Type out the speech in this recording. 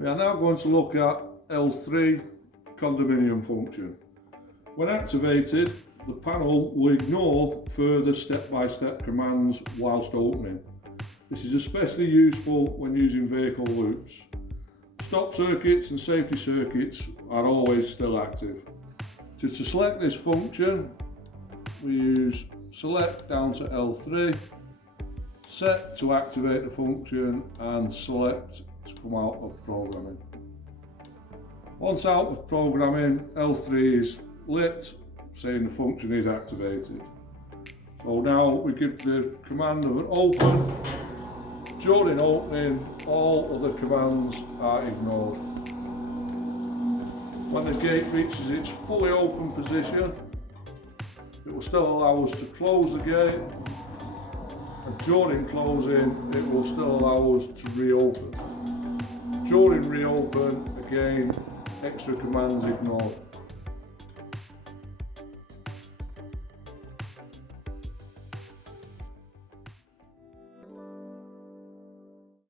We are now going to look at L3 condominium function. When activated, the panel will ignore further step-by-step commands whilst opening. This is especially useful when using vehicle loops. Stop circuits and safety circuits are always still active. To select this function, we use select down to L3, set to activate the function, and select to come out of programming. Once out of programming, L3 is lit, saying the function is activated. So now we give the command of an open. During opening, all other commands are ignored. When the gate reaches its fully open position, it will still allow us to close the gate, and during closing, it will still allow us to reopen. During reopen, again, extra commands ignored.